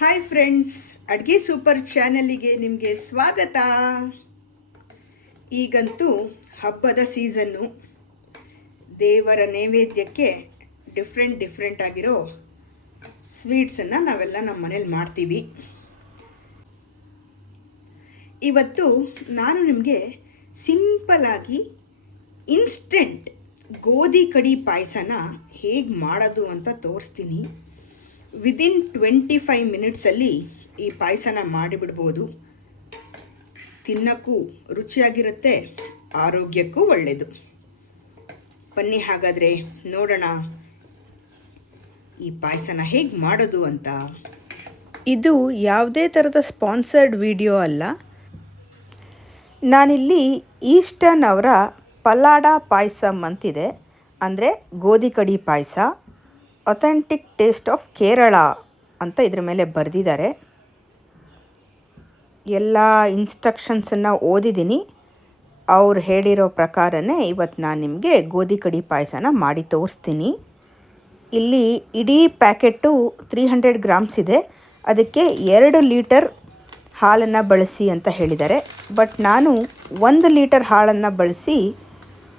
Hi friends, ಅಡುಗೆ super ಚಾನಲಿಗೆ ನಿಮಗೆ ಸ್ವಾಗತ. ಈಗಂತೂ ಹಬ್ಬದ ಸೀಸನ್ನು. ದೇವರ ನೈವೇದ್ಯಕ್ಕೆ ಡಿಫ್ರೆಂಟ್ ಆಗಿರೋ ಸ್ವೀಟ್ಸನ್ನು ನಾವೆಲ್ಲ ನಮ್ಮ ಮನೇಲಿ ಮಾಡ್ತೀವಿ. ಇವತ್ತು ನಾನು ನಿಮಗೆ ಸಿಂಪಲಾಗಿ ಇನ್ಸ್ಟೆಂಟ್ ಗೋಧಿ ಕಡಿ ಪಾಯಸನ ಹೇಗೆ ಮಾಡೋದು ಅಂತ ತೋರಿಸ್ತೀನಿ. ವಿದಿನ್ 25 ಮಿನಿಟ್ಸಲ್ಲಿ ಈ ಪಾಯಸನ ಮಾಡಿಬಿಡ್ಬೋದು. ತಿನ್ನೋಕ್ಕೂ ರುಚಿಯಾಗಿರುತ್ತೆ, ಆರೋಗ್ಯಕ್ಕೂ ಒಳ್ಳೆಯದು. ಬನ್ನಿ ಹಾಗಾದರೆ ನೋಡೋಣ ಈ ಪಾಯಸನ ಹೇಗೆ ಮಾಡೋದು ಅಂತ. ಇದು ಯಾವುದೇ ಥರದ ಸ್ಪಾನ್ಸರ್ಡ್ ವಿಡಿಯೋ ಅಲ್ಲ. ನಾನಿಲ್ಲಿ ಈಸ್ಟರ್ನ್ ಅವರ ಪಲ್ಲಾಡ ಪಾಯಸಮ್ ಅಂತಿದೆ, ಅಂದರೆ ಗೋಧಿ ಕಡಿ ಪಾಯಸ. ಅಥೆಂಟಿಕ್ ಟೇಸ್ಟ್ ಆಫ್ ಕೇರಳ ಅಂತ ಇದ್ರ ಮೇಲೆ ಬರೆದಿದ್ದಾರೆ. ಎಲ್ಲ ಇನ್ಸ್ಟ್ರಕ್ಷನ್ಸನ್ನು ಓದಿದ್ದೀನಿ. ಅವ್ರು ಹೇಳಿರೋ ಪ್ರಕಾರನೇ ಇವತ್ತು ನಾನು ನಿಮಗೆ ಗೋಧಿ ಕಡಿ ಪಾಯಸನ ಮಾಡಿ ತೋರಿಸ್ತೀನಿ. ಇಲ್ಲಿ ಇಡೀ ಪ್ಯಾಕೆಟು 300 ಗ್ರಾಮ್ಸ್ ಇದೆ. ಅದಕ್ಕೆ 2 ಲೀಟರ್ ಹಾಲನ್ನು ಬಳಸಿ ಅಂತ ಹೇಳಿದ್ದಾರೆ. ಬಟ್ ನಾನು 1 ಲೀಟರ್ ಹಾಲನ್ನು ಬಳಸಿ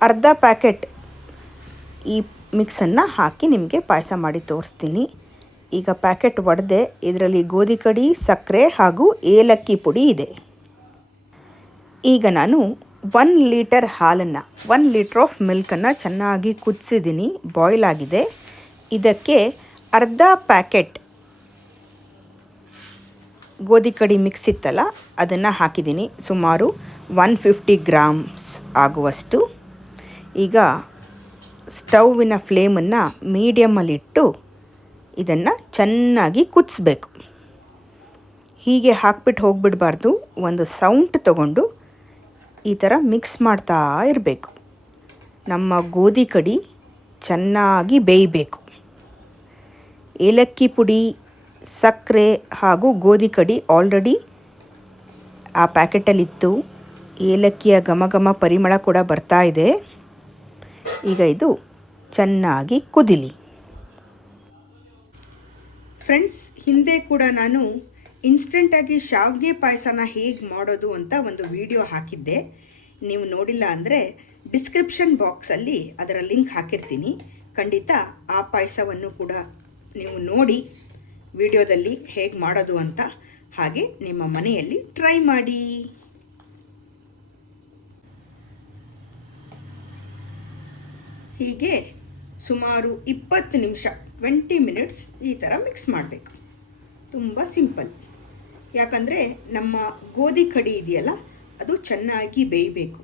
ಅರ್ಧ ಪ್ಯಾಕೆಟ್ ಈ ಮಿಕ್ಸನ್ನು ಹಾಕಿ ನಿಮಗೆ ಪಾಯಸ ಮಾಡಿ ತೋರಿಸ್ತೀನಿ. ಈಗ ಪ್ಯಾಕೆಟ್ ಒಡೆದೆ. ಇದರಲ್ಲಿ ಗೋಧಿ ಕಡಿ, ಸಕ್ಕರೆ ಹಾಗೂ ಏಲಕ್ಕಿ ಪುಡಿ ಇದೆ. ಈಗ ನಾನು 1 ಲೀಟರ್ ಹಾಲನ್ನು, 1 ಲೀಟರ್ ಆಫ್ ಮಿಲ್ಕನ್ನು ಚೆನ್ನಾಗಿ ಕುದಿಸಿದ್ದೀನಿ, ಬಾಯ್ಲ್ ಆಗಿದೆ. ಇದಕ್ಕೆ ಅರ್ಧ ಪ್ಯಾಕೆಟ್ ಗೋಧಿ ಕಡಿ ಮಿಕ್ಸ್ ಇತ್ತಲ್ಲ ಅದನ್ನು ಹಾಕಿದ್ದೀನಿ, ಸುಮಾರು 150 ಗ್ರಾಮ್ಸ್ ಆಗುವಷ್ಟು. ಈಗ ಸ್ಟೌವಿನ ಫ್ಲೇಮನ್ನು ಮೀಡಿಯಮಲ್ಲಿಟ್ಟು ಇದನ್ನು ಚೆನ್ನಾಗಿ ಕುದಿಸ್ಬೇಕು. ಹೀಗೆ ಹಾಕ್ಬಿಟ್ಟು ಹೋಗಿಬಿಡಬಾರ್ದು. ಒಂದು ಸೌಂಟ್ ತಗೊಂಡು ಈ ಥರ ಮಿಕ್ಸ್ ಮಾಡ್ತಾ ಇರಬೇಕು. ನಮ್ಮ ಗೋಧಿ ಕಡಿ ಚೆನ್ನಾಗಿ ಬೇಯಬೇಕು. ಏಲಕ್ಕಿ ಪುಡಿ, ಸಕ್ಕರೆ ಹಾಗೂ ಗೋಧಿ ಕಡಿ ಆಲ್ರೆಡಿ ಆ ಪ್ಯಾಕೆಟಲ್ಲಿತ್ತು. ಏಲಕ್ಕಿಯ ಘಮ ಪರಿಮಳ ಕೂಡ ಬರ್ತಾ ಇದೆ. ಈಗ ಇದು ಚೆನ್ನಾಗಿ ಕುದಿಲಿ. ಫ್ರೆಂಡ್ಸ್, ಹಿಂದೆ ಕೂಡ ನಾನು ಇನ್ಸ್ಟೆಂಟಾಗಿ ಶಾವಿಗೆ ಪಾಯಸನ ಹೇಗೆ ಮಾಡೋದು ಅಂತ ಒಂದು ವಿಡಿಯೋ ಹಾಕಿದ್ದೆ. ನೀವು ನೋಡಿಲ್ಲ ಅಂದರೆ ಡಿಸ್ಕ್ರಿಪ್ಷನ್ ಬಾಕ್ಸಲ್ಲಿ ಅದರ ಲಿಂಕ್ ಹಾಕಿರ್ತೀನಿ. ಖಂಡಿತ ಆ ಪಾಯಸವನ್ನು ಕೂಡ ನೀವು ನೋಡಿ ವಿಡಿಯೋದಲ್ಲಿ ಹೇಗೆ ಮಾಡೋದು ಅಂತ. ಹಾಗೆ ನಿಮ್ಮ ಮನೆಯಲ್ಲಿ ಟ್ರೈ ಮಾಡಿ. ಹೀಗೆ ಸುಮಾರು 20 ನಿಮಿಷ, 20 ಮಿನಿಟ್ಸ್ ಈ ಥರ ಮಿಕ್ಸ್ ಮಾಡಬೇಕು. ತುಂಬ ಸಿಂಪಲ್. ಯಾಕಂದರೆ ನಮ್ಮ ಗೋಧಿ ಕಡಿ ಇದೆಯಲ್ಲ ಅದು ಚೆನ್ನಾಗಿ ಬೇಯಬೇಕು.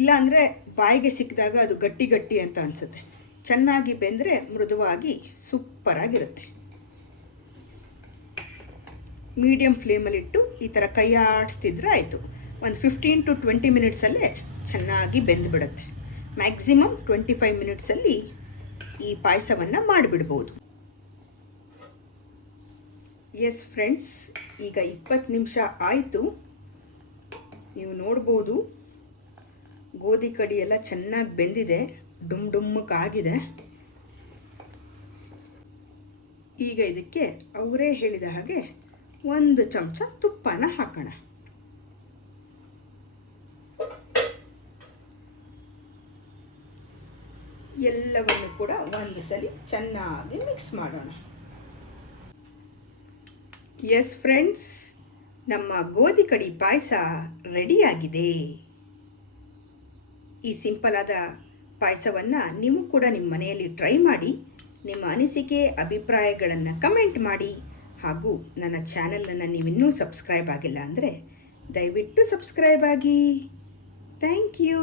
ಇಲ್ಲಾಂದರೆ ಬಾಯಿಗೆ ಸಿಕ್ಕಿದಾಗ ಅದು ಗಟ್ಟಿ ಅಂತ ಅನಿಸುತ್ತೆ. ಚೆನ್ನಾಗಿ ಬೆಂದರೆ ಮೃದುವಾಗಿ ಸೂಪರಾಗಿರುತ್ತೆ. ಮೀಡಿಯಮ್ ಫ್ಲೇಮಲ್ಲಿಟ್ಟು ಈ ಥರ ಕೈ ಆಡಿಸ್ತಿದ್ರೆ ಆಯಿತು. ಒಂದು 15 to 20 ಮಿನಿಟ್ಸಲ್ಲೇ ಚೆನ್ನಾಗಿ ಬೆಂದುಬಿಡುತ್ತೆ. ಮ್ಯಾಕ್ಸಿಮಮ್ 25 ಮಿನಿಟ್ಸಲ್ಲಿ ಈ ಪಾಯಸವನ್ನು ಮಾಡಿಬಿಡ್ಬೋದು. ಎಸ್ ಫ್ರೆಂಡ್ಸ್, ಈಗ 20 ನಿಮಿಷ ಆಯಿತು. ನೀವು ನೋಡ್ಬೋದು ಗೋಧಿ ಕಡಿ ಎಲ್ಲ ಚೆನ್ನಾಗಿ ಬೆಂದಿದೆ, ಡುಮ್ಮಕ್ಕಾಗಿದೆ. ಈಗ ಇದಕ್ಕೆ ಅವರೇ ಹೇಳಿದ ಹಾಗೆ 1 ಚಮಚ ತುಪ್ಪನ ಹಾಕೋಣ. ಎಲ್ಲವನ್ನು ಕೂಡ ಒಂದು ಸಲ ಚೆನ್ನಾಗಿ ಮಿಕ್ಸ್ ಮಾಡೋಣ. ಎಸ್ ಫ್ರೆಂಡ್ಸ್, ನಮ್ಮ ಗೋಧಿ ಕಡಿ ಪಾಯಸ ರೆಡಿಯಾಗಿದೆ. ಈ ಸಿಂಪಲ್ ಆದ ಪಾಯಸವನ್ನು ನೀವು ಕೂಡ ನಿಮ್ಮ ಮನೆಯಲ್ಲಿ ಟ್ರೈ ಮಾಡಿ. ನಿಮ್ಮ ಅನಿಸಿಕೆ, ಅಭಿಪ್ರಾಯಗಳನ್ನು ಕಮೆಂಟ್ ಮಾಡಿ. ಹಾಗೂ ನನ್ನ ಚಾನಲನ್ನು ನೀವಿನ್ನೂ ಸಬ್ಸ್ಕ್ರೈಬ್ ಆಗಿಲ್ಲ ಅಂದರೆ ದಯವಿಟ್ಟು ಸಬ್ಸ್ಕ್ರೈಬ್ ಆಗಿ. Thank you.